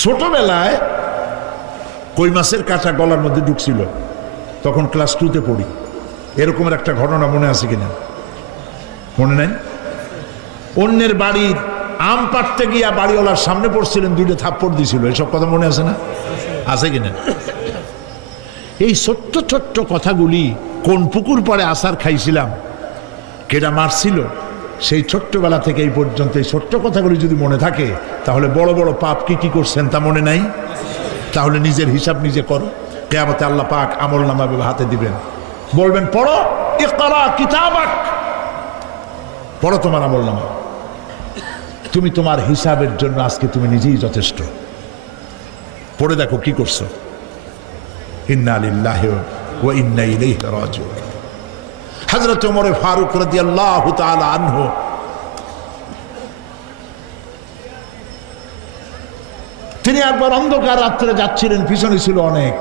ছোটবেলায় কই মাছের কাঁটা গলার মধ্যে ঢুকছিল, তখন ক্লাস 2-তে পড়ি। এরকমের একটা ঘটনা মনে আছে কিনা? মনে নেই? অন্যের বাড়ির আম পাড়তে গিয়া বাড়িওয়ালার সামনে পড়ছিলেন, 2টা থাপ্পড় দিছিল। এসব কথা মনে আছে না? আছে কিনা? এই ছোট্ট ছোট্ট কথাগুলি, কোন পুকুর পরে আসার খাইছিলাম, কেটা মারছিল, সেই ছোট্টবেলা থেকে এই পর্যন্ত এই ছোট্ট কথাগুলি যদি মনে থাকে, তাহলে বড় বড় পাপ কি কি করছেন তা মনে নাই? তাহলে নিজের হিসাব নিজে করো। কিয়ামতে আল্লাহ পাক আমলনামা হাতে দিবেন, বলবেন পড়ো, ইকরা কিতাবাক, পড়ো তোমার আমলনামা। তুমি তোমার হিসাবের জন্য আজকে তুমি নিজেই যথেষ্ট। পড়ে দেখো কি করছো। ইন্না লিল্লাহি ওয়া ইন্না ইলাইহি রাজিউন। হযরত ওমর ফারুক রাদিয়াল্লাহু তাআলা আনহু তিনি একবার অন্ধকার রাত্রে যাচ্ছিলেন, পিছনে ছিল অনেক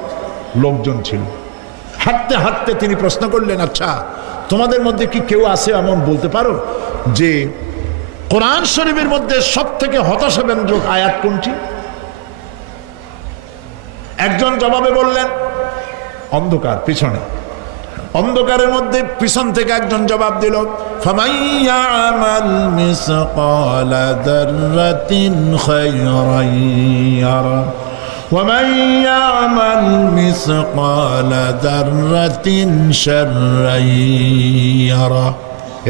লোকজন ছিল। হাঁটতে হাঁটতে তিনি প্রশ্ন করলেন, আচ্ছা তোমাদের মধ্যে কি কেউ আছে এমন বলতে পারো যে কোরআন শরীফের মধ্যে সব থেকে হতাশাব্যঞ্জক আয়াত কোনটি? একজন জবাবে বললেন, অন্ধকার পিছনে, অন্ধকারের মধ্যে পিছন থেকে একজন জবাব দিল, ফামান ইয়ামাল মিসকালা যাররাতিন খায়রান ইয়ারা ওয়া মান ইয়ামাল মিসকালা যাররাতিন শাররান ইয়ারা।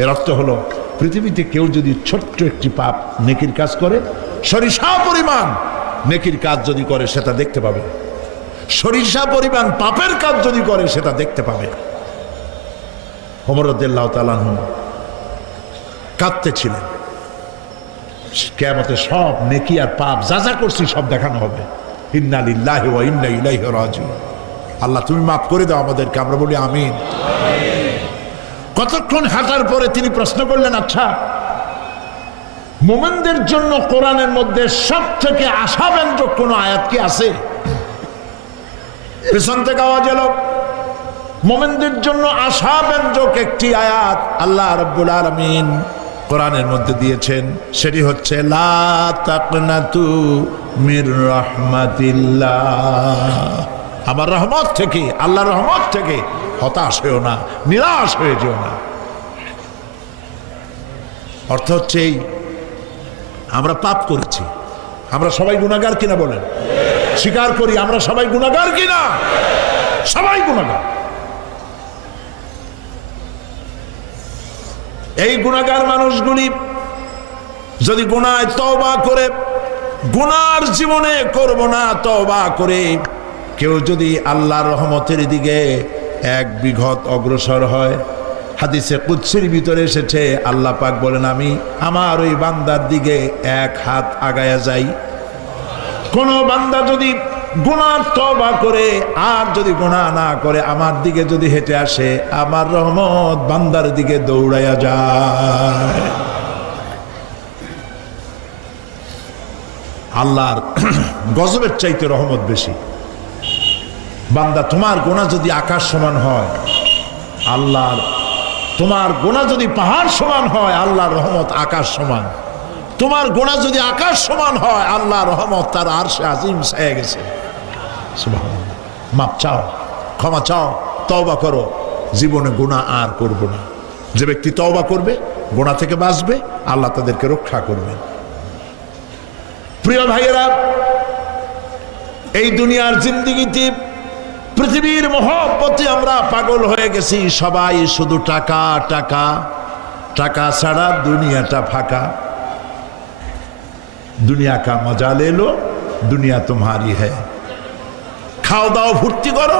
এর অর্থ হলো, পৃথিবীতে কেউ যদি ছোট্ট একটি পাপ নেকির কাজ করে, সরিষা পরিমাণ নেকির কাজ যদি করে সেটা দেখতে পাবে, সরিষা পরিমাণ পাপের কাজ যদি করে সেটা দেখতে পাবে। ওমর রাদিয়াল্লাহু তাআলা আনহু কাঁদতেছিলেন, কিয়ামতে সব নেকি আর পাপ যা যা করছি সব দেখানো হবে। ইন্না লিল্লাহি ওয়া ইন্না ইলাইহি রাজিউন। আল্লাহ তুমি মাফ করে দাও আমাদেরকে, আমরা বলি আমিন। কতক্ষণ হাঁটার পরে তিনি প্রশ্ন করলেন, আচ্ছা মুমিনদের জন্য কোরআনের মধ্যে সব থেকে আশাব্যঞ্জক কোন আয়াত কি আছে? পেছন থেকে আওয়াজ এলো, মুমিনদের জন্য আশাব্যঞ্জক একটি আয়াত আল্লাহ রাব্বুল আলামিন কোরআনের মধ্যে দিয়েছেন, সেটি হচ্ছে লা তাকনাতু মির রাহমাতিল্লাহ। আমার রহমত থেকে, আল্লাহর রহমত থেকে হতাশ হয়েও না, নিরাশ হয়ে যেও না। অর্থ হচ্ছে এই, আমরা পাপ করেছি, আমরা সবাই গুনাহগার কিনা বলেন? স্বীকার করি আমরা সবাই গুনাহগার কিনা? সবাই গুনাহগার। এই গুনাহগার মানুষগুলি যদি গুনায় তওবা করে, গুনার জীবনে করব না তওবা করে কেউ যদি আল্লাহর রহমতের দিকে এক বিঘত অগ্রসর হয়, হাদিসে কুদসির ভিতরে এসেছে, আল্লাহ পাক বলেন আমি আমার ওই বান্দার দিকে এক হাত আগায়া যাই। কোন বান্দা যদি গুনাহ তওবা করে আর যদি গুনাহ না করে আমার দিকে যদি হেঁটে আসে, আমার রহমত বান্দার দিকে দৌড়াইয়া যায়। আল্লাহর গজবের চাইতে রহমত বেশি। বান্দা তোমার গুনাহ যদি আকাশ সমান হয়, আল্লাহর, তোমার গুনাহ যদি পাহাড় সমান হয়, আল্লাহর রহমত আকাশ সমান। তোমার গুনাহ যদি আকাশ সমান হয়, আল্লাহর রহমত তার আরশে আজিম ছায়া গেছে। সুবহানাল্লাহ। মাপ চাও, ক্ষমা চাও, তওবা করো, জীবনে গুনাহ আর করব না। যে ব্যক্তি তওবা করবে, গুনাহ থেকে বাঁচবে, আল্লাহ তাদেরকে রক্ষা করবে। প্রিয় ভাইয়েরা, এই দুনিয়ার জিন্দেগিতে পৃথিবীর মহব্বতে আমরা পাগল হয়ে গেছি। সবাই শুধু টাকা টাকা, টাকা ছাড়া দুনিয়াটা ফাঁকা। দুনিয়া কা মজা লে লো, দুনিয়া তোমারি হ্যায়। খাও দাও ফুর্তি করো,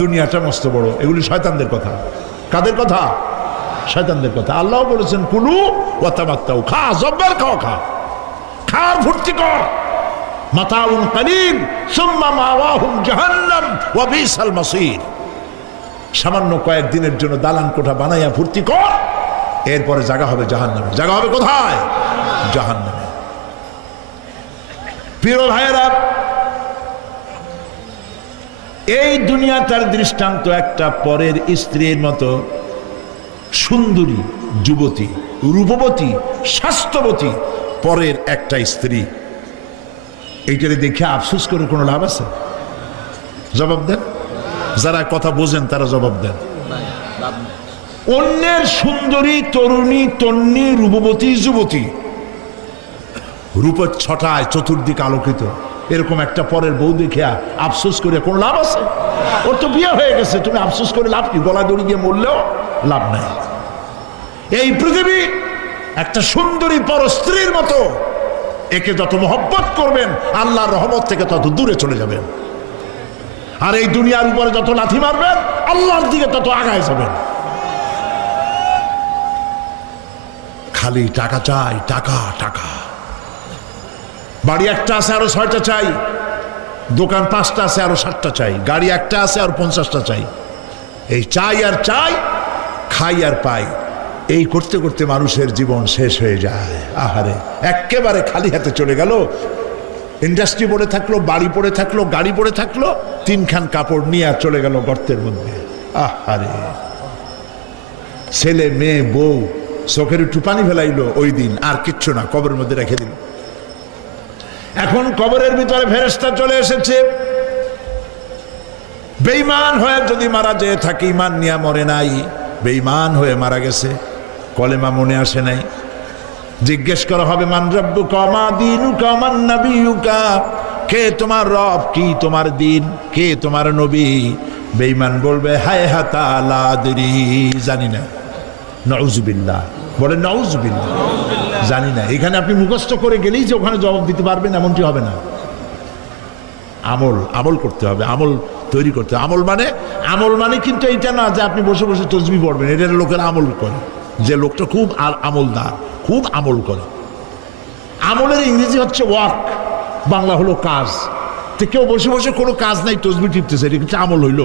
দুনিয়াটা মস্ত বড়। এগুলি শয়তানদের কথা। কাদের কথা? শয়তানদের কথা। আল্লাহ বলেছেন কুলু ওয়া তামাত্তাউ, খা, জব্বার খাও, খা, খার ফুর্তি কর। মাতাউন কালিল সুম্মা মাওয়াহুম জাহান্নাম ওয়া বিসাল মাসির। সামান্য কয়েকদিনের জন্য দালান কোঠা বানাইয়া ফুর্তি কর, এরপরে জায়গা হবে জাহান্নামে। জায়গা হবে কোথায়? জাহান্নামে। প্রিয় ভাইয়েরা, এই দুনিয়াটার দৃষ্টান্ত একটা পরের স্ত্রীর মতো সুন্দরী যুবতী, রূপবতী, স্বাস্থ্যবতী পরের একটা স্ত্রী। এইটারে দেখে আফসোস করে কোনো লাভ আছে? জবাব দেন, যারা কথা বোঝেন তারা জবাব দেন। অন্যের সুন্দরী তরুণী তন্নি রূপবতী যুবতী রূপের ছটায় চতুর্দিক আলোকিত এরকম একটা পরের বউ দেখে আফসোস করে কোনো লাভ আছে? ওর তো বিয়ে হয়ে গেছে, তুমি আফসোস করে লাভ কি? গলা দড়ি দিয়ে মরলেও লাভ নাই। এই পৃথিবী একটা সুন্দরী পর স্ত্রীর মতো, একে যত মহব্বত করবেন আল্লাহর রহমত থেকে তত দূরে চলে যাবেন, আর এই দুনিয়ার উপরে যত লাথি মারবেন আল্লাহর দিকে তত আগায় যাবেন। খালি টাকা চাই, টাকা টাকা। বাড়ি একটা আছে আরো 6টা চাই, দোকান 5টা আছে আরো 7টা চাই, গাড়ি একটা আছে আর 50টা চাই। এই চাই আর চাই, খাই আর পাই, এই করতে করতে মানুষের জীবন শেষ হয়ে যায়। আহারে, একেবারে খালি হাতে চলে গেল। ইন্ডাস্ট্রি পড়ে থাকলো, বাড়ি পড়ে থাকলো, গাড়ি পড়ে থাকলো, 3খান কাপড় নিয়ে আর চলে গেল গর্তের মধ্যে। আহারে, ছেলে মেয়ে বউ চোখের একটু পানি ফেলাইলো ওই দিন, আর কিচ্ছু না, কবরের মধ্যে রেখে দিল। এখন কবরের ভিতরে ফেরেশতা চলে এসেছে। বেঈমান হয়ে যদি মারা যেয়ে থাকে, ঈমান নিয়ে মরে নাই, বেঈমান হয়ে মারা গেছে, কলেমা মনে আসে নাই, জিজ্ঞেস করা হবে মান রাব্বুকা মা দীনুকা মান নাবিয়ুকা, কে তোমার রব, কি তোমার দিন, কে তোমার নবী? বেঈমান বলবে হায় হাতা লা আদরি, জানি না। নাউযুবিল্লাহ, বলে নাউযুবিল্লাহ, জানি না। এখানে আপনি মুখস্থ করে গেলেই যে ওখানে জবাব দিতে পারবেন এমনটি হবে না। আমল আমল করতে হবে, আমল তৈরি করতে হবে। আমল মানে কিন্তু এইটা না যে আপনি বসে বসে তসবিহ পড়বেন, এটা লোকের আমল করে, যে লোকটা খুব আমলদার, খুব আমল করে। আমলের ইংরেজি হচ্ছে ওয়ার্ক, বাংলা হলো কাজ। তো কেউ বসে বসে কোনো কাজ নাই তসবিহ টিপতেছে, এটা কিন্তু আমল হইল?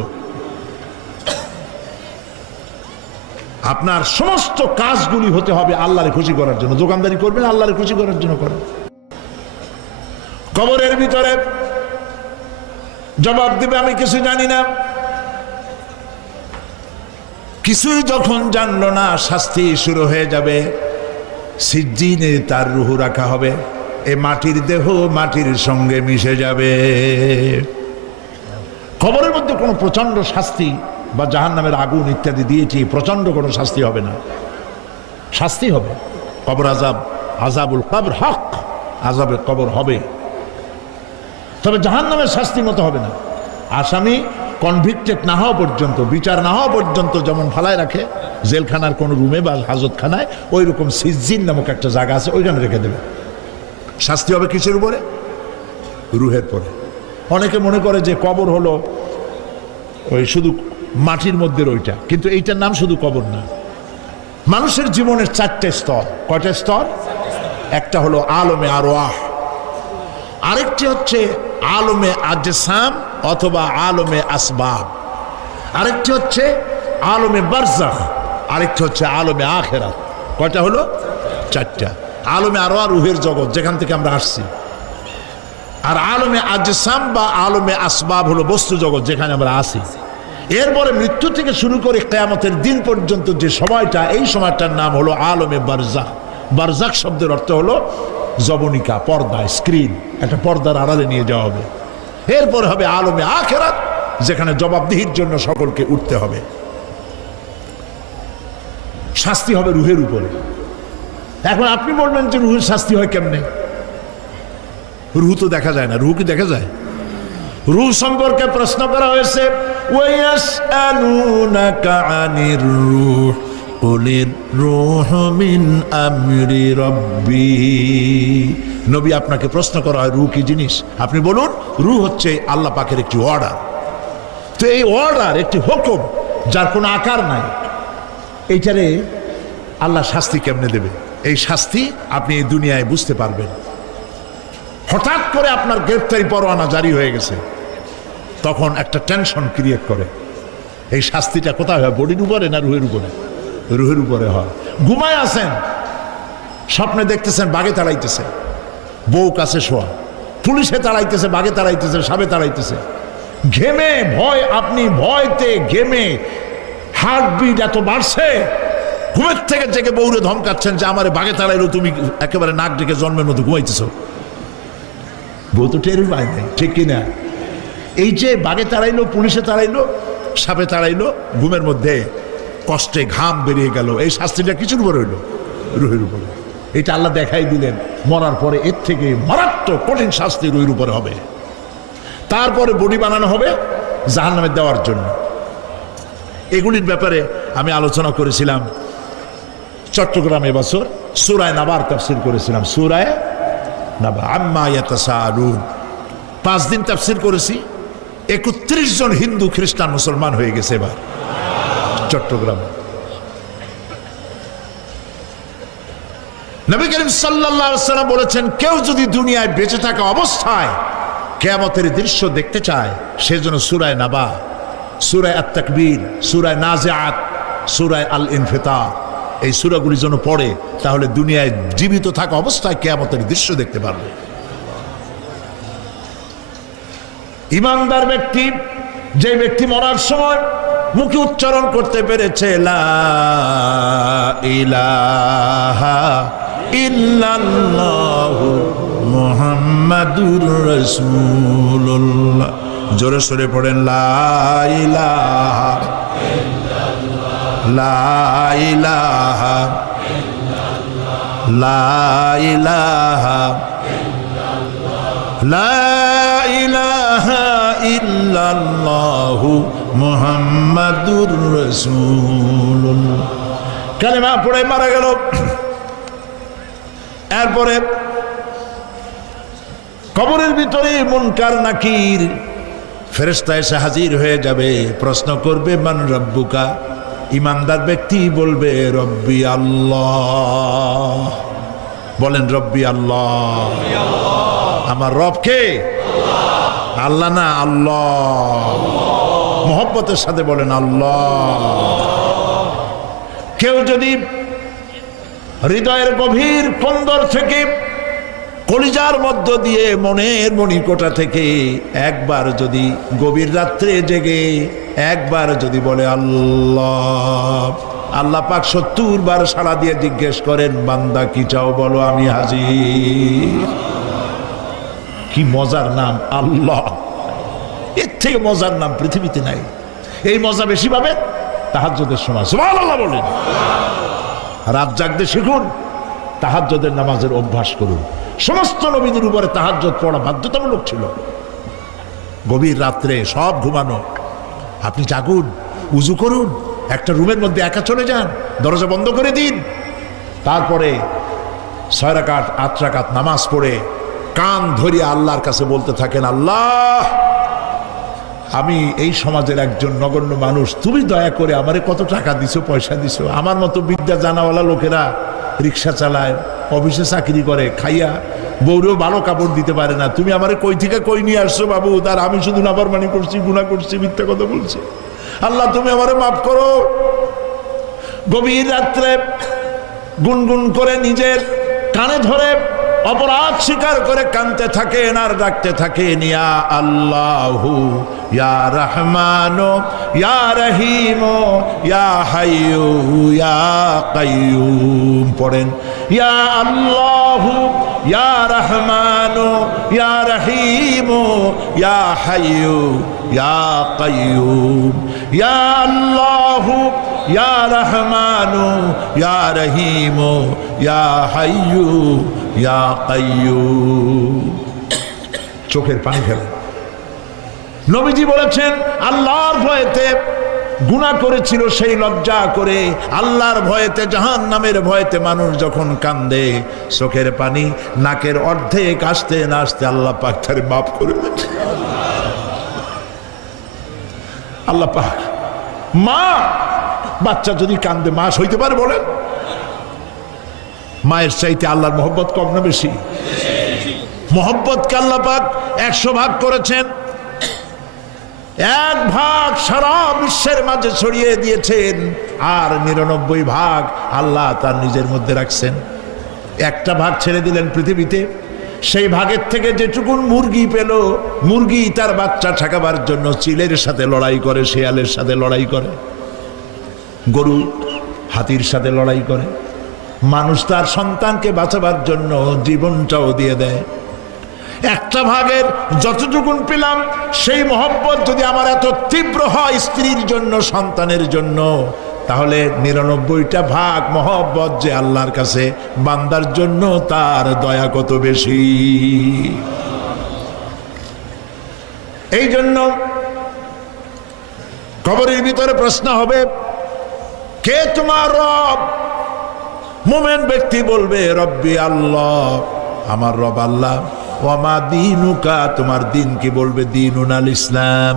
আপনার সমস্ত কাজগুলি হতে হবে আল্লাহরে খুশি করার জন্য। দোকানদারি করবেন আল্লাহরে খুশি করার জন্য করেন। কবরের ভিতরে জবাব দিবে আমি কিছু জানি না। কিছুই যখন জানলো না, শাস্তি শুরু হয়ে যাবে। সিজ্জিনে তার রূহ রাখা হবে, এ মাটির দেহ মাটির সঙ্গে মিশে যাবে। কবরের মধ্যে কোনো প্রচন্ড শাস্তি বা জাহান্নামের আগুন ইত্যাদি দিয়েছি, প্রচন্ড কোনো শাস্তি হবে না। শাস্তি হবে কবর আযাব, আযাবুল কবর হক, আযাবে কবর হবে, তবে জাহান্নামের শাস্তি মতো হবে না। আসামি কনভিক্টেড না হওয়া পর্যন্ত, বিচার না হওয়া পর্যন্ত যেমন ফালায় রাখে জেলখানার কোনো রুমে বা হাজতখানায়, ওই রকম সিজ্জিন নামক একটা জায়গা আছে, ওইখানে রেখে দেবে। শাস্তি হবে কিসের উপরে? রুহের পরে। অনেকে মনে করে যে কবর হলো ওই শুধু মাটির মধ্যে ওইটা, কিন্তু এইটার নাম শুধু কবর না। মানুষের জীবনের 4টে স্তর। কয়টা স্তর? একটা হলো আলমে আরওয়াহ, আরেকটি হচ্ছে আলমে আজসাম অথবা আলমে আসবাব, আরেকটি হচ্ছে আলমে বারজাখ, আরেকটি হচ্ছে আলমে আখিরাত। কয়টা হলো? 4টা। আলমে আরওয়াহ রুহের জগৎ, যেখান থেকে আমরা আসছি, আর আলমে আজসাম বা আলমে আসবাব হলো বস্তু জগৎ, যেখানে আমরা আসি। এরপরে মৃত্যু থেকে শুরু করে কিয়ামতের দিন পর্যন্ত যে সময়টা, এই সময়টার নাম হলো আলমে বারজাখ। বারজাখ শব্দের অর্থ হলো জবনিকা, পর্দা, স্ক্রিন, একটা পর্দার আড়ালে নিয়ে যাওয়া হবে। এরপরে হবে আলমে আখিরাত, যেখানে জবাবদিহির জন্য সকলকে উঠতে হবে। শাস্তি হবে রুহের উপরে। এখন আপনি বলবেন যে রুহের শাস্তি হয় কেমনে? রুহ তো দেখা যায় না। রুহ কি দেখা যায়? রুহ সম্পর্কে প্রশ্ন করা হয়েছে, ওয়ায়াসআলুনাকা আনির রূহ কুলির রূহু মিন আমরি রাব্বি। নবী, আপনাকে প্রশ্ন করা হয় রূহ কি জিনিস, আপনি বলুন রূহ হচ্ছে আল্লাহ পাকের একটি অর্ডার। তো এই অর্ডার, একটি হুকুম, যার কোনো আকার নাই, এইটারে আল্লাহ শাস্তি কেমনে দেবে? এই শাস্তি আপনি এই দুনিয়ায় বুঝতে পারবেন। হঠাৎ করে আপনার গ্রেফতারি পরোয়ানা জারি হয়ে গেছে, তখন একটা টেনশন ক্রিয়েট করে। এই শাস্তিটা কোথায় হয়? বডির উপরে না রুহের উপরে? রুহের উপরে হয়। ঘুমায় আছেন, স্বপ্নে দেখতেছেন বাঘে তাড়াইতেছে, বউ কাছে শোয়া, পুলিশে তাড়াইতেছে, বাঘে তাড়াইতেছে, সাপে তাড়াইতেছে, ঘেমে ভয়, আপনি ভয়তে ঘেমে হার্টবিট এত বাড়ছে, ঘুমের থেকে জেগে বউরে ধমকাচ্ছেন যে আমারে বাঘে তাড়াইলো, তুমি একেবারে নাক ডেকে জন্মের মতো ঘুমাইতেছ। বউ তো টেরই পায় নাই, ঠিক কিনা? এই যে বাঘে তাড়াইলো, পুলিশে তাড়াইলো, সাপে তাড়াইলো, ঘুমের মধ্যে কষ্টে ঘাম বেরিয়ে গেল, এই শাস্তিটা কিছুর উপর হইল? রুহের উপরে। এটা আল্লাহ দেখাই দিলেন, মরার পরে এর থেকে মারাত্মক কঠিন শাস্তি রুহের উপরে হবে। তারপরে বডি বানানো হবে জাহান্নামে দেওয়ার জন্য। এগুলির ব্যাপারে আমি আলোচনা করেছিলাম চট্টগ্রামে বছর সূরা নাবার তাফসীর করেছিলাম। সূরা নাবা আম্মা ইয়াতাসাআলুন 5 দিন তাফসীর করেছি। 31 জন হিন্দু খ্রিস্টান মুসলমান হয়ে গেছে এবার চট্টগ্রামে। নবী করিম সাল্লাল্লাহু আলাইহি ওয়াসাল্লাম বলেছেন, কেউ যদি দুনিয়ায় বেঁচে থাকা অবস্থায় কিয়ামতের দৃশ্য দেখতে চায়, সেজন্য সূরা নাবা, সূরা আত-তাকবীর, সূরা নাজিআত, সূরা আল ইনফিতার, এই সূরাগুলি যেন পড়ে, তাহলে দুনিয়ায় জীবিত থাকা অবস্থায় কিয়ামতের দৃশ্য দেখতে পারবে। ঈমানদার ব্যক্তি, যে ব্যক্তি মরার সময় মুখে উচ্চারণ করতে পেরেছে লা ইলাহা ইল্লাল্লাহু মুহাম্মাদুর রাসূলুল্লাহ, জোরে সোরে পড়েন লা ইলাহা লা ইলাহা লা ইলাহা লা ইলাহা ইল্লাল্লাহু মুহাম্মাদুর রাসূলুল্লাহ। কালেমা পড়ে মারা গেল। এরপরে কবরের ভিতরে মুনকার নাকির ফেরেশতা এসে হাজির হয়ে যাবে, প্রশ্ন করবে মান রব্বুকা। ঈমানদার ব্যক্তি বলবে রব্বি আল্লাহ। বলেন রব্বি আল্লাহ। আমার রব কে? আল্লাহ না, আল্লাহ। মোহব্বতের সাথে বলেন আল্লাহ। কেউ যদি হৃদয়ের গভীর কন্দর থেকে, কলিজার মধ্য দিয়ে, মনের মণিকোটা থেকে একবার যদি গভীর রাত্রে জেগে একবার যদি বলে আল্লাহ, আল্লাহ পাক 70 বার সাড়া দিয়ে জিজ্ঞেস করেন, বান্দা কি চাও বলো, আমি হাজির। কি মজার নাম আল্লাহ! এর থেকে মজার নাম পৃথিবীতে নাই। এই মজা বেশি পাবেন তাহাজ্জুদের সময়। সুবহানাল্লাহ বলেন। রাত জাগতে শিখুন, তাহাজ্জুদের নামাজের অভ্যাস করুন। সমস্ত নবীদের উপরে তাহাজ্জুদ পড়া বাধ্যতামূলক ছিল। গভীর রাত্রে সব ঘুমানো, আপনি জাগুন, উজু করুন, একটা রুমের মধ্যে একা চলে যান, দরজা বন্ধ করে দিন, তারপরে 6 রাকাত 8 রাকাত নামাজ পড়ে কান ধরিয়ে আল্লাহর কাছে বলতে থাকেন, আল্লাহ আমি এই সমাজের একজন নগণ্য মানুষ, তুমি দয়া করে আমারে কত টাকা দিছো, পয়সা দিছো, আমার মতো বিদ্যা জানাওয়ালা লোকেরা রিক্সা চালায়, অফিসে চাকরি করে, খাইয়া বউরেও ভালো কাপড় দিতে পারে না, তুমি আমারে কই থেকে কই নিয়ে আসছো বাবু, তার আমি শুধু নাফরমানি করছি, গুনাহ করছি, মিথ্যা কথা বলছি, আল্লাহ তুমি আমারে মাফ করো। গভীর রাত্রে গুনগুন করে নিজের কানে ধরে অপরাধ স্বীকার করে কাঁদতে থাকেন আর ডাকতে থাকেন, ইয়া আল্লাহু ইয়া রহমানু ইয়া রহিমু ইয়া হাইয়ু ইয়া কাইয়ুম। পড়েন ইয়া আল্লাহু ইয়া রহমানু ইয়া রহিমু ইয়া হাইয়ু ইয়া কাইয়ুম। ইয়া আল্লাহু ইয়া রহমানু ইয়া রহিমু ইয়া হাইয়ু ইয়া কাইয়ুম। চোখের পানি ফেলেন। নবীজি বলেছেন, আল্লাহর ভয়েতে গুনাহ করেছিল সেই লজ্জা করে, আল্লাহর ভয়েতে, জাহান্নামের ভয়েতে মানুষ যখন কান্দে, চোখের পানি নাকের অর্ধেক আসতে না আসতে আল্লাহ পাক তারে মাফ করে দেন। আল্লাহ পাক। মা, বাচ্চা যদি কান্দে মা সইতে পারে? বলেন। মায়ের চাইতে আল্লাহর মহব্বত কম না বেশি? মহব্বতকে আল্লাহ পাক 100 ভাগ করেছেন, 1 ভাগ সারা বিশ্বের মাঝে ছড়িয়ে দিয়েছেন, আর 99 ভাগ আল্লাহ তার নিজের মধ্যে রাখছেন। 1টা ভাগ ছেড়ে দিলেন পৃথিবীতে, সেই ভাগের থেকে যেটুকুন মুরগি পেল, মুরগি তার বাচ্চা ঠেকাবার জন্য চিলের সাথে লড়াই করে, শেয়ালের সাথে লড়াই করে, গরু হাতির সাথে লড়াই করে, মানুষ তার সন্তানকে বাঁচাবার জন্য জীবনটাও দিয়ে দেয়। একটা ভাগের যতটুকুন পেলাম সেই মহব্বত যদি আমার এত তীব্র হয় স্ত্রীর জন্য, সন্তানের জন্য, তাহলে 99টা ভাগ মহব্বত যে আল্লাহর কাছে বান্দার জন্য, তার দয়া কত বেশি। এই জন্য কবরের ভিতরে প্রশ্ন হবে, কে তোমার রব? মুমিন ব্যক্তি বলবে, রব্বি আল্লাহ, আমার রব আল্লাহ। ওয়ামা দীনুকা, তোমার দিন কি? বলবে, দীনুন আল ইসলাম।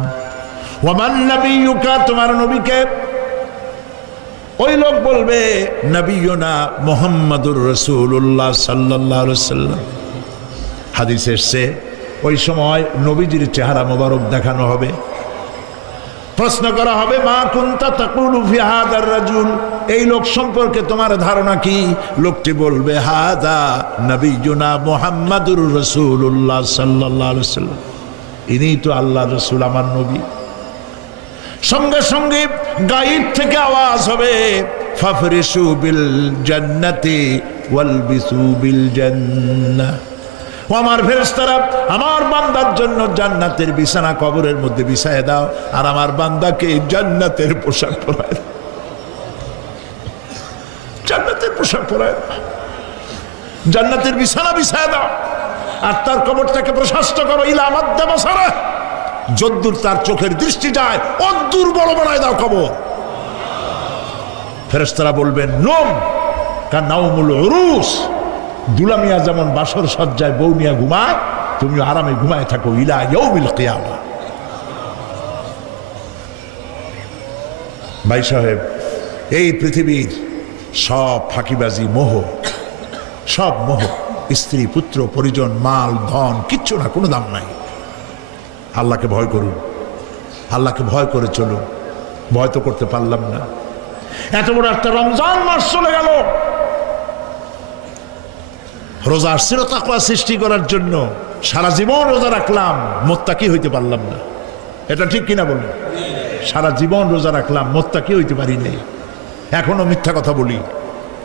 ওয়ামান নবিয়ুকা, তোমার নবীকে? ওই লোক বলবে, নবিয়ুনা মুহাম্মাদুর রাসূলুল্লাহ সাল্লাল্লাহু আলাইহি ওয়াসাল্লাম। হাদিস এসেছে, ওই সময় নবীজির চেহারা মোবারক দেখানো হবে। প্রশ্ন করা হবে, মা কুনতা তাকুলু ফি হাদার রাজুল, এই লোক সম্পর্কে তোমার ধারণা কি? লোকটি বলবে, হাদা নবিয়ুনা মুহাম্মাদুর রাসূলুল্লাহ সাল্লাল্লাহু আলাইহি ওয়াসাল্লাম, ইনি তো আল্লাহর রাসূল, আমার নবী। সঙ্গে সঙ্গে গায়েব থেকে আওয়াজ হবে, ফাফরিশু বিল জান্নাতি ওয়ালবিসু বিল জান্নাহ। ও আমার ফেরেশতারা, আমার বান্দার জন্য জান্নাতের বিছানা কবরের মধ্যে বিছায় দাও, আর আমার বান্দাকে জান্নাতের পোশাক পরায় দাও। জান্নাতের পোশাক পরায় দাও, জান্নাতের বিছানা বিছায় দাও, আর তার কবরটাকে প্রশস্ত করো। ইলা মাদ্দা বাসারা, যদ্দূর তার চোখের দৃষ্টি যায় অদ্দূর বড় বানায় দাও কবর। ফেরেশতারা বলবেন, নোম কা নাউমুল উরুস, দুলামিয়া যেমন বাসর সজ্জায় বউ নিয়ে ঘুমায়, তুমি আরামে ঘুমায় থাকো ইলা ইয়াউমিল কিয়ামা। ভাই সাহেব, এই পৃথিবীর সব ফাঁকিবাজি, মোহ, সব মোহ, স্ত্রী, পুত্র, পরিজন, মাল, ধন, কিচ্ছু না, কোনো দাম নাই। আল্লাহকে ভয় করুন, আল্লাহকে ভয় করে চলুন। ভয় তো করতে পারলাম না। এত বড় একটা রমজান মাস চলে গেল, রোজা আসছিল তাকওয়া সৃষ্টি করার জন্য, সারা জীবন রোজা রাখলাম, মুত্তাকি হইতে পারলাম না। এটা ঠিক কিনা বলুন? সারা জীবন রোজা রাখলাম, মুত্তাকি হইতে পারি নাই। এখনো মিথ্যা কথা বলি,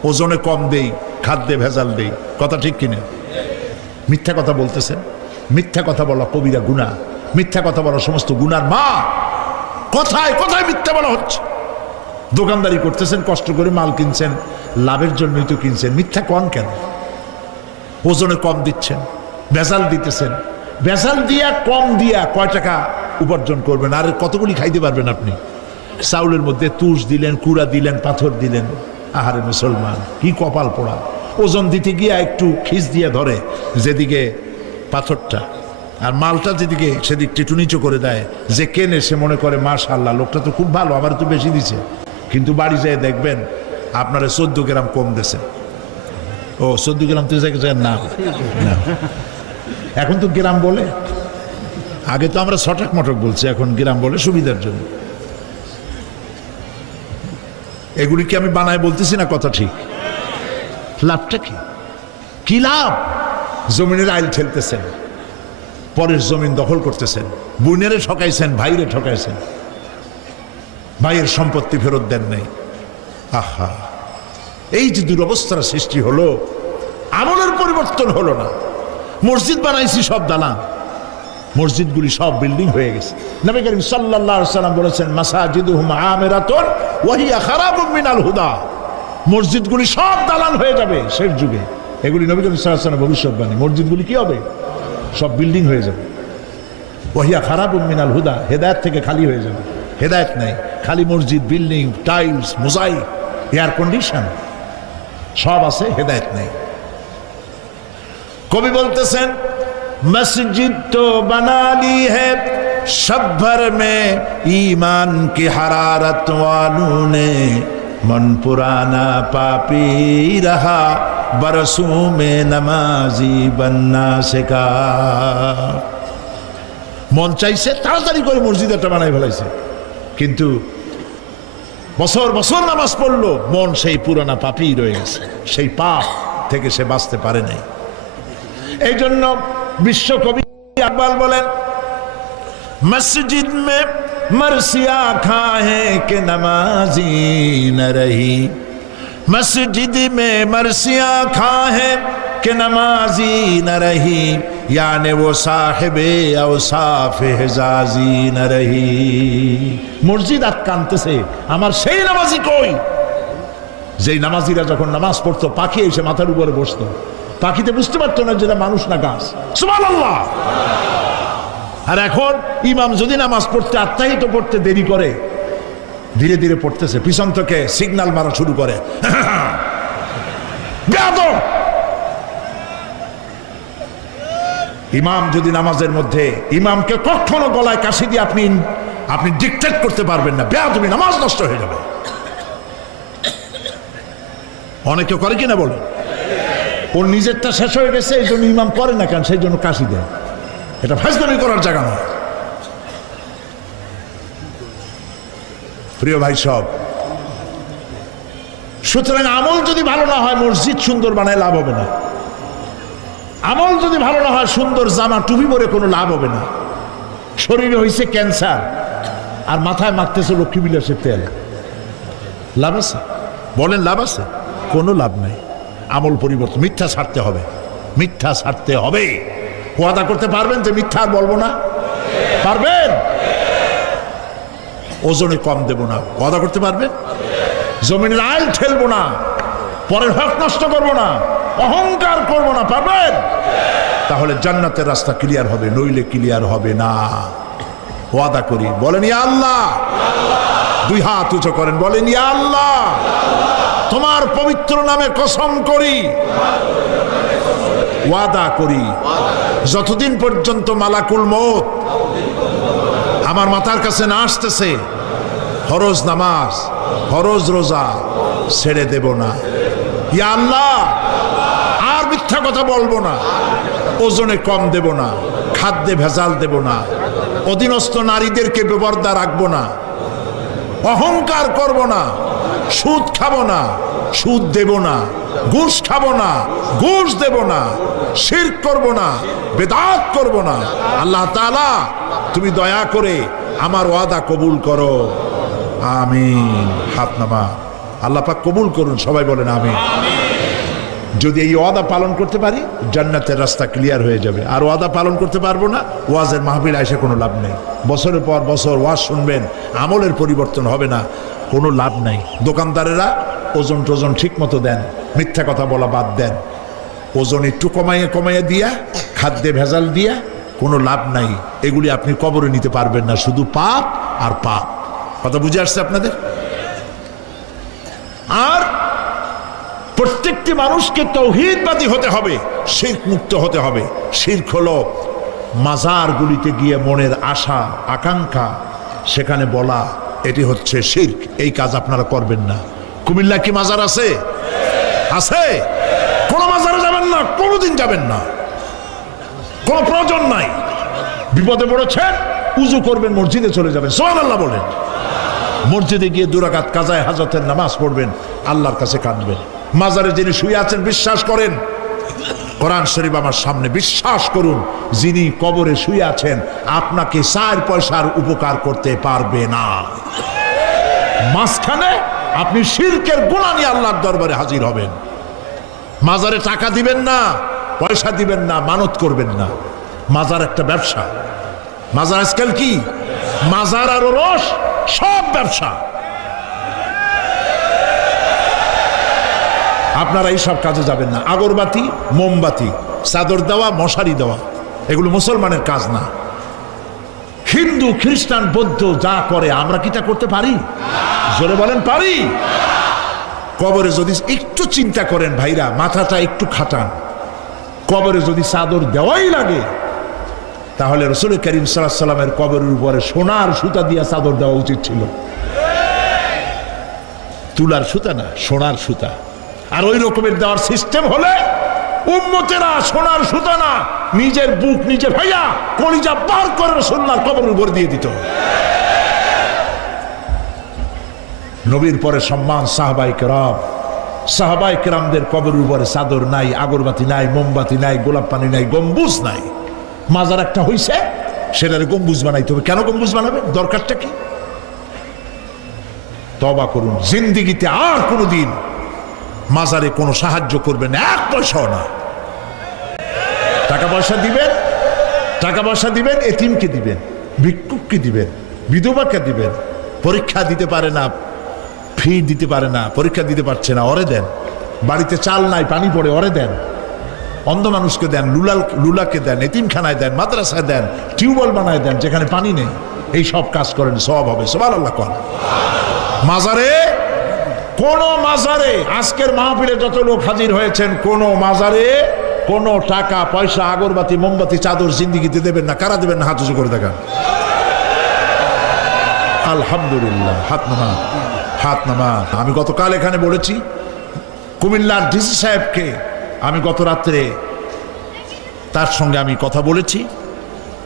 ওজনে কম দেই, খাদ্যে ভেজাল দেই। কথা ঠিক কিনা? মিথ্যা কথা বলতেছেন। মিথ্যা কথা বলা কবিরা গুনাহ, মিথ্যা কথা বলা সমস্ত গুনার মা। কথায় কথায় মিথ্যা বলা হচ্ছে। দোকানদারি করতেছেন, কষ্ট করে মাল কিনছেন, লাভের জন্যই তো কিনছেন, মিথ্যা কন কেন? ওজনে কম দিচ্ছেন, ভেজাল দিতেছেন, ভেজাল দিয়া কম দিয়া কয় টাকা উপার্জন করবেন? আর কতগুলি খাইতে পারবেন আপনি? চাউলের মধ্যে তুষ দিলেন, কুড়া দিলেন, পাথর দিলেন। আহারে মুসলমান, কি কপাল পোড়া! ওজন দিতে গিয়া একটু খিস দিয়ে ধরে যেদিকে পাথরটা, আর মালটা যেদিকে সেদিক টিটু নিচু করে দেয়। যে কেনে সে মনে করে মাশাআল্লাহ, লোকটা তো খুব ভালো, আমার তো বেশি দিছে। কিন্তু বাড়ি যেয়ে দেখবেন আপনারা 14 গ্রাম কম দিয়েছে। ও 14 গ্রাম তো না, এখন তো গ্রাম বলে। আগে তো আমরা ছটাক মটক বলছি, এখন গ্রাম বলে সুবিধার জন্য। এগুলি কি আমি বানায় বলতেছি না? কথা ঠিক। লাভটা কি? কি লাভ? জমিনের আইল ঠেলতেছেন, পরের জমিন দখল করতেছেন, বোনেরে ঠকাইছেন, ভাইরে ঠকাইছেন, ভাইয়ের সম্পত্তি ফেরত দেন নাই। আহা, এই যে দুরবস্থার সৃষ্টি হলো, আমলের পরিবর্তন হলো না। মসজিদ বানাইছি সব দালান, মসজিদগুলি সব বিল্ডিং হয়ে গেছে। নবী করিম সাল্লাল্লাহু আলাইহি ওয়াসাল্লাম বলেছেন, মাসাজিদুহুম আমিরাতুন ওয়া হিয়া খারাবুম মিনাল হুদা। মসজিদগুলি সব দালান হয়ে যাবে শেষ যুগে। এগুলি নবী করিম সাল্লাল্লাহু আলাইহি ওয়াসাল্লামের ভবিষ্যৎবাণী। মসজিদগুলি কি হবে? সব বিল্ডিং হয়ে যাবে। ওয়া হিয়া খারাবুম মিনাল হুদা, হেদায়েত থেকে খালি হয়ে যাবে। হেদায়েত নাই, খালি মসজিদ, building, tiles, mosaic, air condition সব আছে, হেদায়েত নেই। কবি বলতেছেন, मस्जिद तो बना ली है शब भर में ईमान की हरारत वालों ने, मन पुराना पापी रहा बरसों में नमाजी बनना सिखा। মন চাইছে তাড়াতাড়ি করে মসজিদ একটা বানাই ফেলাইছে, কিন্তু বছর বছর নামাজ পড়লো, মন সেই পুরানা পাপী রয়ে গেছে, সেই পাপ থেকে সে বাঁচতে পারে নাই। এই জন্য বিশ্বকবি ইকবাল বলেন, মসজিদ মে মরসিয়া খাহে কে নমাজি ন রহি, মসজিদ মে মরসিয়া খাহে कि नमाजी न रही यानी वो साहिबे औसाफे हेजाजी न रही। মসজিদ আটকানতেছে, আমার সেই নামাজি কই? যেই নামাজিরা যখন নামাজ পড়তো পাখি এসে মাথার উপরে বসতো, পাখিতে বুঝতে পারতো না যেটা মানুষ না গাছ। সুবহানাল্লাহ। আর এখন ইমাম যদি নামাজ পড়তে আত্মাহিত করতে দেরি করে, ধীরে ধীরে পড়তেছে, পিছন থেকে সিগন্যাল মারা শুরু করে, বেয়াদব। ইমাম যদি নামাজের মধ্যে, ইমামকে কখনো গলায় কাশি দিয়ে আপনি ডিকটেট করতে পারবেন না, বেয়াদবি, নামাজ নষ্ট হয়ে যাবে। অনেকে করে কিনা বলে, ওর নিজেরটা শেষ হয়ে গেছে এই জন্য ইমাম করে না কেন, সেই জন্য কাশি দেয়। এটা ফাজলামি করার জায়গা নয়। প্রিয় ভাই সব, সুতরাং আমল যদি ভালো না হয় মসজিদ সুন্দর বানায় লাভ হবে না। আমল যদি ভালো না হয় সুন্দর জামা টুপি পরে কোনো লাভ হবে না। শরীরে হয়েছে ক্যান্সার আর মাথায় মাখতেছে লক্ষ্মী বিলাসের তেল, লাভ আছে? বলেন লাভ আছে? কোনো লাভ নেই। আমল পরিবর্তন, মিথ্যা ছাড়তে হবে, মিথ্যা ছাড়তে হবে। ওয়াদা করতে পারবেন যে মিথ্যা আর বলবো না? পারবেন? ওজনে কম দেব না, ওয়াদা করতে পারবেন? জমিনের আইল ঠেলবো না, পরের হক নষ্ট করবো না, অহংকার করবো না, পারবেন? তাহলে জান্নাতের রাস্তা ক্লিয়ার হবে, নইলে ক্লিয়ার হবে না। ওয়াদা করি, বলেন ইয়া আল্লাহ। দুই হাত উঁচু করেন, বলেন ইয়া আল্লাহ, তোমার পবিত্র নামে কসম করি, ওয়াদা করি, যতদিন পর্যন্ত মালাকুল মউত আমার মাথার কাছে না আসতেছে, ফরজ নামাজ, ফরজ রোজা ছেড়ে দেব না। ইয়া আল্লাহ, আর মিথ্যা কথা বলবো না, ওজনে কম দেব না, খাদ্যে ভেজাল দেব না, অধীনস্থ নারীদেরকে বেপরদা রাখবো না, অহংকার করব না, সুদ খাবো না, সুদ দেব না, ঘুষ খাবো না, ঘুষ দেব না, শিরক করব না, বেদাত করব না। আল্লাহ তাআলা তুমি দয়া করে আমার ওয়াদা কবুল করো, আমিন। হাত নামা। আল্লাহ পাক কবুল করুন, সবাই বলেন আমিন। যদি এই ওয়াদা পালন করতে পারি জান্নাতের রাস্তা ক্লিয়ার হয়ে যাবে। আর ওয়াদা পালন করতে পারবো না, ওয়াজের মাহফিল আইসা কোনো লাভ নেই। বছরের পর বছর ওয়াজ শুনবেন, আমলের পরিবর্তন হবে না, কোনো লাভ নাই। দোকানদারেরা ওজন টোজন ঠিক মতো দেন, মিথ্যা কথা বলা বাদ দেন, ওজন একটু কমাইয়ে দিয়া, খাদ্যে ভেজাল দিয়া কোনো লাভ নাই। এগুলি আপনি কবরে নিতে পারবেন না, শুধু পাপ আর পাপ। কথা বুঝে আসছে আপনাদের? আর প্রত্যেকটি মানুষকে তাওহীদবাদী হতে হবে, শিরক মুক্ত হতে হবে। শিরক হলো মাজারগুলিতে গিয়ে মনের আশা আকাঙ্ক্ষা সেখানে বলা, এটি হচ্ছে শিরক। এই কাজ আপনারা করবেন না। কুমিল্লা কি মাজার আছে? আছে? কোন মাজারে যাবেন না, কোনোদিন যাবেন না, কোনো প্রয়োজন নাই। বিপদে পড়েছেন, উজু করবেন, মসজিদে চলে যাবেন, সুবহানাল্লাহ বলেন। মসজিদে গিয়ে 2 রাকাত কাজায়ে হাজতের নামাজ পড়বেন, আল্লাহর কাছে কাঁদবেন। মাজারে যিনি শুয়ে আছেন বিশ্বাস করেন, কোরআন শরীফ আমার সামনে, বিশ্বাস করুন, যিনি কবরে শুয়ে আছেন আপনাকে 4 পয়সার উপকার করতে পারবে না। মাঝখানে আপনি শিরকের গুনাহ নিয়ে আল্লাহর দরবারে হাজির হবেন। মাজারে টাকা দিবেন না, পয়সা দিবেন না, মানত করবেন না। মাজার একটা ব্যবসা। মাজার আজকাল কি? মাজার আর রস সব ব্যবসা। আপনারা এইসব কাজে যাবেন না। আগরবাতি, মোমবাতি, চাদর দেওয়া, মশারি দেওয়া, এগুলো মুসলমানের কাজ না। হিন্দু, খ্রিস্টান, বৌদ্ধ যা করে আমরা কি তা করতে পারি? জোরে বলেন, পারি? কবরে যদি একটু চিন্তা করেন ভাইরা, মাথাটা একটু খাটান, কবরে যদি চাদর দেওয়াই লাগে তাহলে রাসূল করিম সাল্লাল্লাহু আলাইহি ওয়াসাল্লামের কবরের উপরে সোনার সুতা দিয়ে চাদর দেওয়া উচিত ছিল। তুলার সুতা না, সোনার সুতা। আর ওই রকমের দেওয়ার সিস্টেম হলে উম্মতেরা সোনার সুতা না, নিজের বুক নিজে ভাইয়া কলিজা বার করে রাসূলুল্লাহর কবরের উপর দিয়ে দিত। নবীর পরে সম্মান সাহাবায়ে কেরাম। সাহাবায়ে কেরামদের কবরের উপরে চাদর নাই, আগরবাতি নাই, মোমবাতি নাই, গোলাপ পানি নাই, গম্বুজ নাই। মাজার একটা হইছে, সেটারে গম্বুজ বানাইতে হবে। কেন গম্বুজ বানাবে? দরকারটা কি? তওবা করুন, জিন্দেগিতে আর কোনোদিন মাজারে কোনো সাহায্য করবেন না, 1 পয়সাও না। পয়সা দিবেন, টাকা পয়সা দিবেন, এতিমকে দিবেন, ভিক্ষুককে দিবেন, বিধবাকে দিবেন। পরীক্ষা দিতে পারে না, ফি দিতে পারে না, পরীক্ষা দিতে পারছে না, ওরে দেন। বাড়িতে চাল নাই, পানি পড়ে, ওরে দেন। অন্ধ মানুষকে দেন, লুলাকে দেন, এতিমখানায় দেন, মাদ্রাসায় দেন, টিউবওয়েল বানায় দেন যেখানে পানি নেই। এই সব কাজ করেন, সব হবে। সুবহানাল্লাহ কোন মাজারে, কোন মাজারে, আজকের মাহফিলে যত লোক হাজির হয়েছেন, কোন মাজারে কোন টাকা পয়সা, আগরবাতি, মোমবাতি, চাদর জিন্দিগিতে দেবেন না। কারা দেবেন না? হাত উঁচু করে দেখান। আলহামদুলিল্লাহ, হাত নামা, হাত নামা। আমি গতকাল এখানে বলেছি, কুমিল্লার ডিসি সাহেবকে আমি গত রাত্রে তার সঙ্গে আমি কথা বলেছি,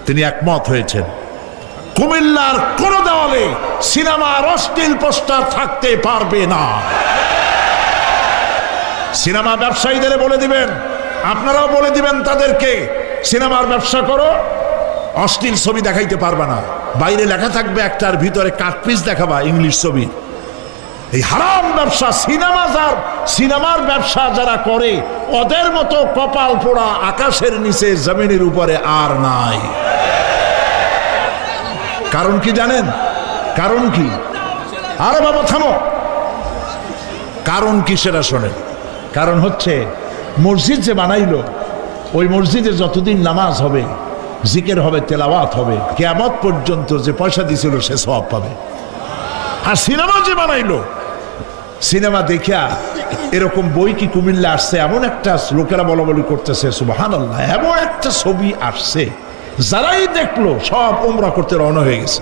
তিনি একমত হয়েছেন। কুমিল্লার কোন দেওয়ালে সিনেমার অশ্লীল পোস্টার থাকতে পারবে না। সিনেমা ব্যবসায়ীদের বলে দিবেন, আপনারাও বলে দিবেন তাদেরকে, সিনেমার ব্যবসা করো, অশ্লীল ছবি দেখাইতে পারবে না। বাইরে লেখা থাকবে একটার, ভিতরে কাটপিস দেখাবা ইংলিশ ছবি। এই হারাম ব্যবসা, সিনেমার ব্যবসা যারা করে, ওদের মতো কপাল পোড়া আকাশের নিচে জমিনের উপরে আর নাই। কারণ কি জানেন? কারণ কি? আরে বাবা থামো, কারণ কি সেটা শোনেন। কারণ হচ্ছে, মসজিদ যে বানাইলো, ওই মসজিদে যতদিন নামাজ হবে, জিকির হবে, তেলাওয়াত হবে, কিয়ামত পর্যন্ত যে পয়সা দিছিল সে সওয়াব পাবে। আর সিনেমা যে বানাইলো, সিনেমা দেখিয়া এরকম বই কি কুমিল্লা আসছে? এমন একটা লোকেরা বলা বলি করতেছে, সুবহানাল্লাহ, এমন একটা ছবি আসছে, যারাই দেখলো সব উমরা করতে রওনা হয়ে গেছে।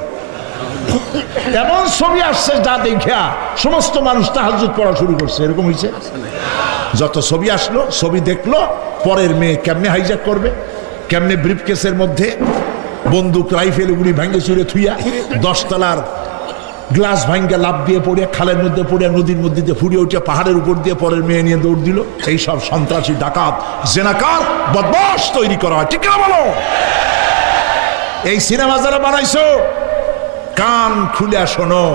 এমন ছবি আসছে যা দেখিয়া সমস্ত মানুষ তাহাজ্জুদ পড়া শুরু করছে। এরকম হয়েছে। যত ছবি আসলো, ছবি দেখলো, পরের মেয়ে কেমনে হাইজ্যাক করবে, কেমনে ব্রিফকেসের মধ্যে বন্দুক, রাইফেল, গুলি ভাঙ্গে চুরে থুইয়া 10 তলার গ্লাস ভাঙ্গা লাভ দিয়ে পড়িয়া, খালের মধ্যে পড়িয়া, নদীর মধ্যে দিয়ে ফুড়িয়ে উঠে পাহাড়ের উপর দিয়ে পরের মেয়ে নিয়ে দৌড় দিল। এই সব সন্ত্রাসী, ডাকাত, জেনাকার, বদমাশ তৈরি করা হয়। ঠিক না বলো? এই সিনেমা যারা বানাইছো, কান খুলে শোনো।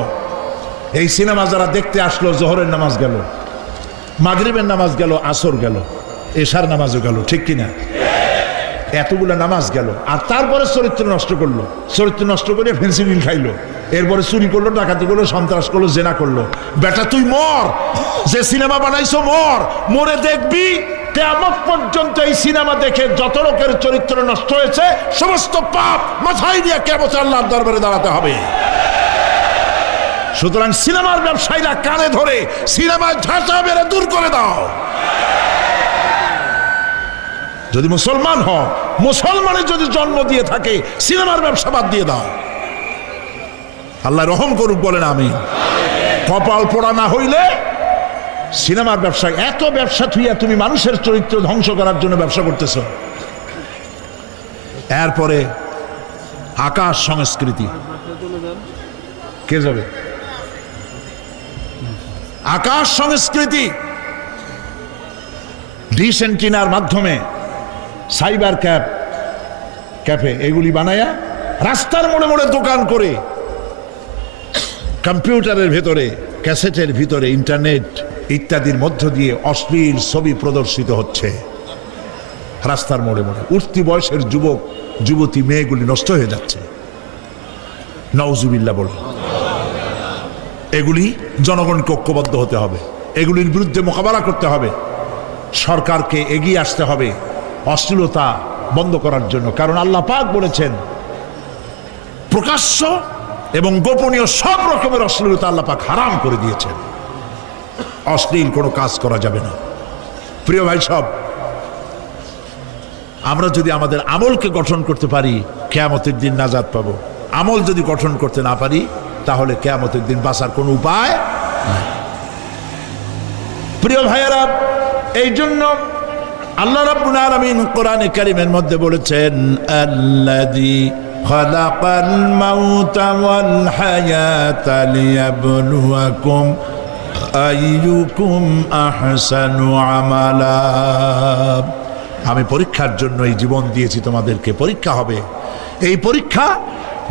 এই সিনেমা যারা দেখতে আসলো, জোহরের নামাজ গেল, মাগরিবের নামাজ গেল, আসর গেল, এশার নামাজও গেল, ঠিক কিনা? এতগুলো নামাজ গেল, আর তারপরে চরিত্র নষ্ট করলো। চরিত্র নষ্ট করে ফেন্সিডিল খাইলো, এরপরে চুরি করলো, ডাকাতি করলো, সন্ত্রাস করলো, জেনা করলো। বেটা তুই মর, যে সিনেমা বানাইছো মর, মরে দেখবি কিয়ামত পর্যন্ত এই সিনেমা দেখে যত লোকের চরিত্র নষ্ট হয়েছে, সমস্ত পাপ মাথায় নিয়ে কিয়ামতে আল্লাহর দরবারে দাঁড়াতে হবে। সুতরাং সিনেমার ব্যবসায়ীরা কানে ধরে সিনেমার ঝাঁটা বেড়ে দূর করে দাও। যদি মুসলমান হও, মুসলমানের যদি জন্ম দিয়ে থাকে, সিনেমার ব্যবসা বাদ দিয়ে দাও। আল্লাহ রহম করুক, বলেন আমিন। কপাল পোড়া না হইলে সিনেমার ব্যবসা, এত ব্যবসা থুইয়া তুমি মানুষের চরিত্র ধ্বংস করার জন্য ব্যবসা করতেছ। এরপরে আকাশ সংস্কৃতি, কে যাবে? আকাশ সংস্কৃতি ডিশ এন্টিনার মাধ্যমে, সাইবার ক্যাফে এগুলি বানায়া রাস্তার মোড়ে মোড়ে দোকান করে, কম্পিউটারের ভেতরে, ক্যাসেটের ভিতরে, ইন্টারনেট ইত্যাদির মধ্য দিয়ে অশ্লীল ছবি প্রদর্শিত হচ্ছে। রাস্তার মোড়ে মোড়ে উঠতি বয়সের যুবক যুবতী মেয়েগুলি নষ্ট হয়ে যাচ্ছে। নাউজুবিল্লাহ বলে। এগুলি জনগণকে ঐক্যবদ্ধ হতে হবে, এগুলির বিরুদ্ধে মোকাবেলা করতে হবে। সরকারকে এগিয়ে আসতে হবে অশ্লীলতা বন্ধ করার জন্য। কারণ আল্লাহ পাক বলেছেন, প্রকাশ্য এবং গোপনীয় সব রকমের অশ্লীলতা আল্লাহ পাক হারাম করে দিয়েছেন। অশ্লীল কোনো কাজ করা যাবে না। প্রিয় ভাই সব, আমরা যদি আমাদের আমলকে গঠন করতে পারি, কিয়ামতের দিন নাজাত পাবো। আমল যদি গঠন করতে না পারি, তাহলে কিয়ামতের দিন বাঁচার কোনো উপায় নাই। প্রিয় ভাইয়েরা, এই জন্য আল্লাহ রাব্বুল আলামিন কোরআনে কারীমের মধ্যে বলেছেন, আল্লাযী খালাকাল মাউতা ওয়াল হায়াতা লিয়াবলুয়াকুম আইয়ুকুম আহসানু আমালা। আমি পরীক্ষার জন্য এই জীবন দিয়েছি তোমাদেরকে, পরীক্ষা হবে। এই পরীক্ষা,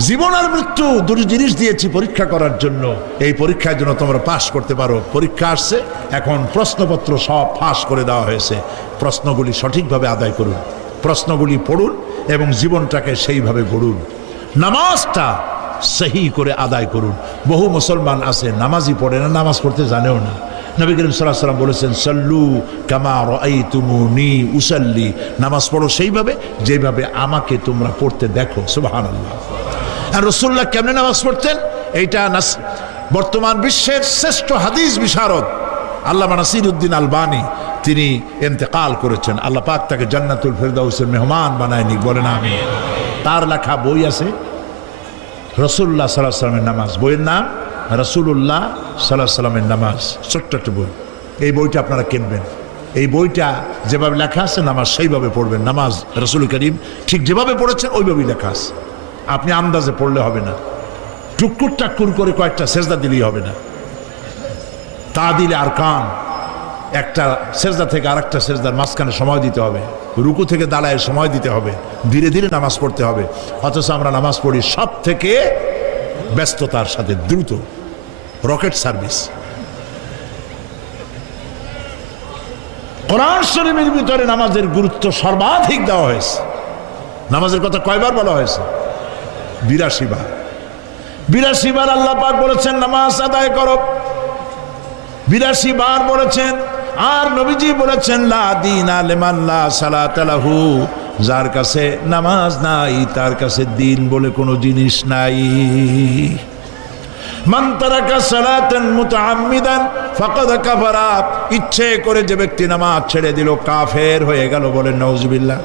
জীবন আর মৃত্যু দুটি জিনিস দিয়েছি পরীক্ষা করার জন্য। এই পরীক্ষার জন্য তোমরা পাস করতে পারো। পরীক্ষা আসছে, এখন প্রশ্নপত্র সব ফাঁস করে দেওয়া হয়েছে। প্রশ্নগুলি সঠিকভাবে আদায় করুন। প্রশ্নগুলি পড়ুন এবং জীবনটাকে সেইভাবে গড়ুন। নামাজটা সহি করে আদায় করুন। বহু মুসলমান আছে নামাজই পড়ে না, নামাজ পড়তে জানেও না। নবী করিম সাল্লাল্লাহু আলাইহি ওয়াসাল্লাম বলেছেন, সাল্লু কামা রাআইতুমুনি উসাল্লি, নামাজ পড়ো সেইভাবে যেভাবে আমাকে তোমরা পড়তে দেখো। সুবহানাল্লাহ। আর রাসূলুল্লাহ কেমনে নামাজ পড়তেন? এইটা বর্তমান বিশ্বের শ্রেষ্ঠ হাদিস বিশারদ আল্লামা নাসিরউদ্দিন আলবানী তিনি ইন্তেকাল করেছেন। আল্লাহ পাক তাকে জান্নাতুল ফেরদাউসের মেহমান বানায় নিক, বলেন আমিন। তার লেখা বই আছে রাসূলুল্লাহ সাল্লাল্লাহু আলাইহি ওয়াসাল্লামের নামাজ, বইয়ের নাম রাসূলুল্লাহ সাল্লাল্লাহু আলাইহি ওয়াসাল্লামের নামাজ, ছোট্ট একটা বই। এই বইটা আপনারা কিনবেন। এই বইটা যেভাবে লেখা আছে নামাজ সেইভাবে পড়বেন। নামাজ রাসূল করিম ঠিক যেভাবে পড়েছেন ওইভাবেই লেখা আছে। আপনি আন্দাজে পড়লে হবে না, টুকুর টাক্কুর করে কয়েকটা সেজদা দিলেই হবে না। তা দিলে আর কান একটা সেজদা থেকে আরেকটা সেজদার মাঝখানে সময় দিতে হবে, রুকু থেকে দাঁড়ায় সময় দিতে হবে, ধীরে ধীরে নামাজ পড়তে হবে। অথচ আমরা নামাজ পড়ি সব থেকে ব্যস্ততার সাথে, দ্রুত, রকেট সার্ভিস। কোরআন শরীফের ভিতরে নামাজের গুরুত্ব সর্বাধিক দেওয়া হয়েছে। নামাজের কথা কয়বার বলা হয়েছে? 82 বার। 82 বার আল্লাহ পাক বলেছেন নামাজ আদায় করো, 82 বার বলেছেন। আর নবীজি বলেছেন লা দীনা লিমান লা সালাতা লাহু, যার কাছে নামাজ নাই তার কাছে দিন বলে কোনো জিনিস নাই। মান তারাকা সালাতান মুতাআম্মিদান ফাকাদ কাফারা, ইচ্ছে করে যে ব্যক্তি নামাজ ছেড়ে দিল কাফের হয়ে গেল, বলেন নাউজুবিল্লাহ।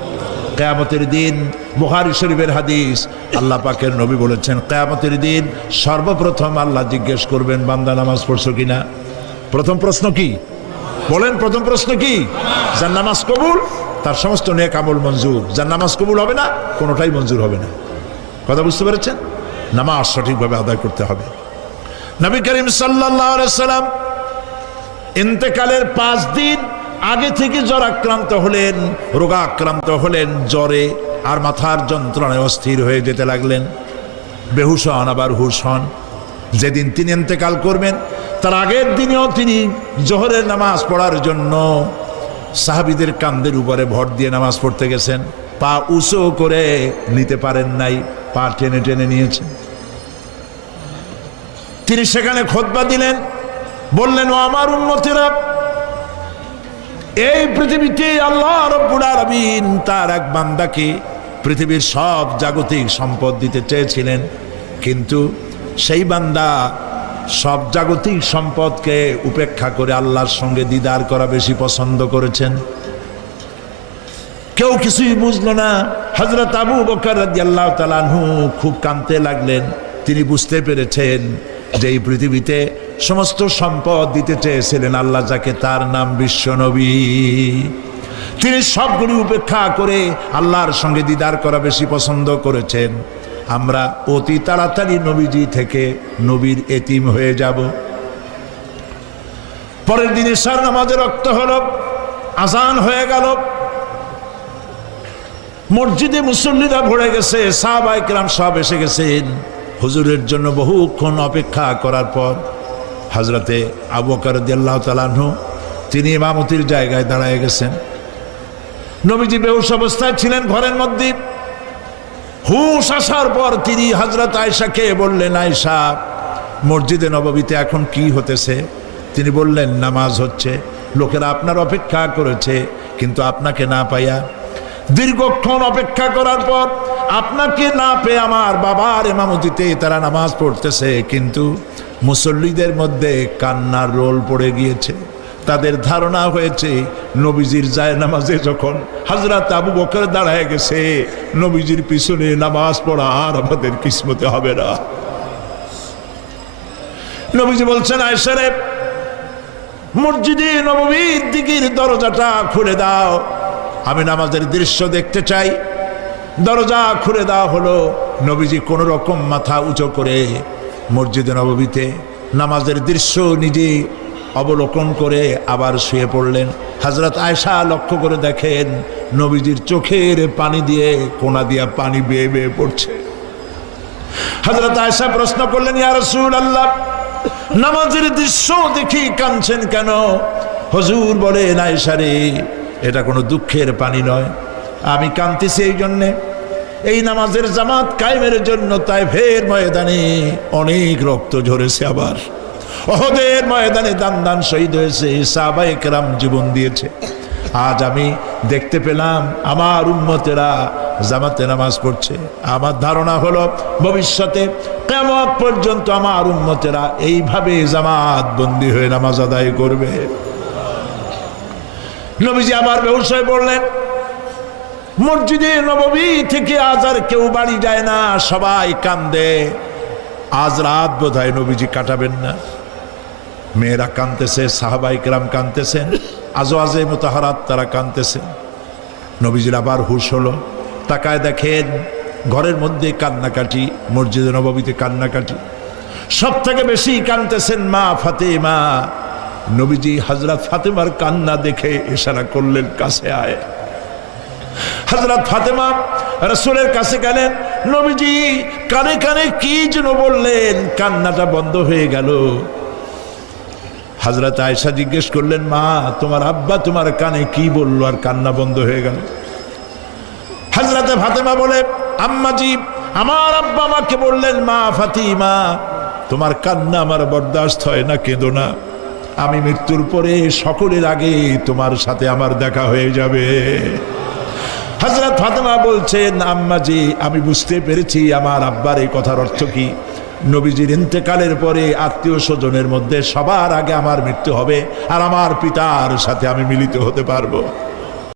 কিয়ামতের দিন, বুখারী শরীফের হাদিস, আল্লাহ পাকের নবী বলেছেন কিয়ামতের দিন সর্বপ্রথম আল্লাহ জিজ্ঞেস করবেন বান্দা নামাজ পড়ছো কিনা। প্রথম প্রশ্ন কি বলেন? প্রথম প্রশ্ন কি? যার নামাজ কবুল তার সমস্ত নেক আমল মঞ্জুর, যার নামাজ কবুল হবে না কোনোটাই মঞ্জুর হবে না। কথা বুঝতে পেরেছেন? নামাজ সঠিকভাবে আদায় করতে হবে। নবী করিম সাল্লাল্লাহু আলাইহি ওয়াসাল্লাম ইন্তেকালের 5 দিন আগে থেকে জ্বরাক্রান্ত হলেন, রোগাক্রান্ত হলেন, জ্বরে আর মাথার যন্ত্রণায় অস্থির হয়ে যেতে লাগলেন, বেহুশ হন আবার হুশ হন। যেদিন তিনি ইন্তেকাল করবেন তার আগের দিনেও তিনি জোহরের নামাজ পড়ার জন্য সাহাবীদের কাঁধের উপরে ভর দিয়ে নামাজ পড়তে গেছেন। পা উঁচু করে নিতে পারেন নাই, পা টেনে টেনে নিয়েছেন। তিনি সেখানে খুতবা দিলেন, বললেন ও আমার উম্মতেরা, এই পৃথিবীতে আল্লাহ রাব্বুল আলামিন তার এক বান্দাকে পৃথিবীর সব জাগতিক সম্পদ দিতে চেয়েছিলেন, কিন্তু সেই বান্দা সব জাগতিক সম্পদকে উপেক্ষা করে আল্লাহর সঙ্গে দিদার করা বেশি পছন্দ করেছেন। কেউ কিছুই বুঝলো না। হযরত আবু বকর রাদিয়াল্লাহু তাআলা আনহু খুব কাঁদতে লাগলেন। তিনি বুঝতে পেরেছেন যে এই পৃথিবীতে সমস্ত সম্পদ দিতে চেয়েছিলেন আল্লাহ যাকে, তার নাম বিশ্বনবী। তিনি সবগুলি উপেক্ষা করে আল্লাহর সঙ্গে দিদার করা বেশি পছন্দ করেছেন। আমরা অতি তাড়াতাড়ি নবীজি থেকে নবীর এতিম হয়ে যাব। পরের দিন ইশার নামাজের রক্ত হলো, আজান হয়ে গেল, মসজিদে মুসল্লিরা ভরে গেছে, সাহাবায়ে কেরাম সব এসে গেছেন। হুজুরের জন্য বহুক্ষণ অপেক্ষা করার পর হযরতে আবু বকর রাদিয়াল্লাহু তাআলা আনহু তিনি ইমামতির জায়গায় দাঁড়ায় গেছেন। নবীজি বেহুশ অবস্থায় ছিলেন ঘরের মধ্যে। হুশ আসার পর তিনি হযরত আয়েশাকে বললেন, আয়েশা, মসজিদে নববীতে এখন কি হতেছে? তিনি বললেন, নামাজ হচ্ছে। লোকেরা আপনার অপেক্ষা করেছে, কিন্তু আপনাকে না পাইয়া দীর্ঘক্ষণ অপেক্ষা করার পর আপনাকে না পেয়ে আমার বাবার ইমামতিতে তারা নামাজ পড়তেছে, কিন্তু মুসল্লিদের মধ্যে কান্নার রোল পড়ে গিয়েছে। তাদের ধারণা হয়েছে নবীজির জায়নামাজে যখন হযরত আবু বকর দাঁড়ায় গেছে, নবীজির পিছনে নামাজ পড়া আর আমাদের কিসমতে হবে না। নবীজি বলছেন, আয়েশা রে, মসজিদে নববীর দিকের দরজাটা খুলে দাও, আমি নামাজের দৃশ্য দেখতে চাই। দরজা খুলে দেওয়া হলো। নবীজি কোন রকম মাথা উঁচু করে মসজিদে নববীতে নামাজের দৃশ্য নিজে অবলোকন করে আবার শুয়ে পড়লেন। হযরত আয়েশা লক্ষ্য করে দেখেন নবীজির চোখের পানি দিয়ে কোনা দিয়া পানি বেয়ে বেয়ে পড়ছে। হযরত আয়েশা প্রশ্ন করলেন, ইয়া রাসূলুল্লাহ, নামাজের দৃশ্য দেখি কাঁদছেন কেন? হুজুর বলেন, আয়েশা রে, এটা কোনো দুঃখের পানি নয়, আমি কাঁদতেছি এই জন্যে, এই নামাজের জামাত কায়েমের জন্য তায়েফের ময়দানে অনেক রক্ত ঝরেছে, আবার ওহদের ময়দানে দান দান শহীদ হয়েছে, সাহাবায়ে কেরাম জীবন দিয়েছে। আজ আমি দেখতে পেলাম আমার উম্মতেরা জামাতে নামাজ পড়ছে। আমার ধারণা হলো ভবিষ্যতে কিয়ামত পর্যন্ত আমার উম্মতেরা এইভাবে জামাত বন্দী হয়ে নামাজ আদায় করবে। নবীজি আবার বেহুশ হয়ে পড়লেন। মসজিদে নববী থেকে আজ আর কেউ বাড়ি যায় না, সবাই কান্দে। আজ রাত বোধহয় নবীজি কাটাবেন না। মেয়েরা কাঁদতেছে, সাহাবায়ে কেরাম কাঁদতেছেন, আজওয়াজে মুতাহারাত তারা কাঁদতেছেন। নবীজির আবার হুঁশ হলো, তাকায় দেখেন ঘরের মধ্যে কান্নাকাটি, মসজিদে নববীতে কান্নাকাটি। সব থেকে বেশি কাঁদতেছেন মা ফাতেমা। নবীজি হযরত ফাতেমার কান্না দেখে ইশারা করলেন, কাছে আয়। হযরত ফাতেমা রাসূলের কাছে গেলেন। নবীজি কানে কানে কি যেন বললেন, কান্নাটা বন্ধ হয়ে গেল। হযরত আয়েশা জিজ্ঞেস করলেন, মা তোমার আব্বা তোমার কানে কি বললো আর কান্না বন্ধ হয়ে গেল? হযরত ফাতেমা বলে, আম্মাজি আমার আব্বা আমাকে বললেন, মা ফাতিমা তোমার কান্না আমার বরদাস্ত হয় না, কেঁদো না, আমি মৃত্যুর পরে সকলের আগে তোমার সাথে আমার দেখা হয়ে যাবে। হযরত ফাতেমা বলছেন, আম্মাজি আমি বুঝতে পেরেছি আমার আব্বার এই কথার অর্থ কি। নবীজির ইন্তেকালের পরে আত্মীয় স্বজনের মধ্যে সবার আগে আমার মৃত্যু হবে আর আমার পিতার সাথে আমি মিলিত হতে পারবো।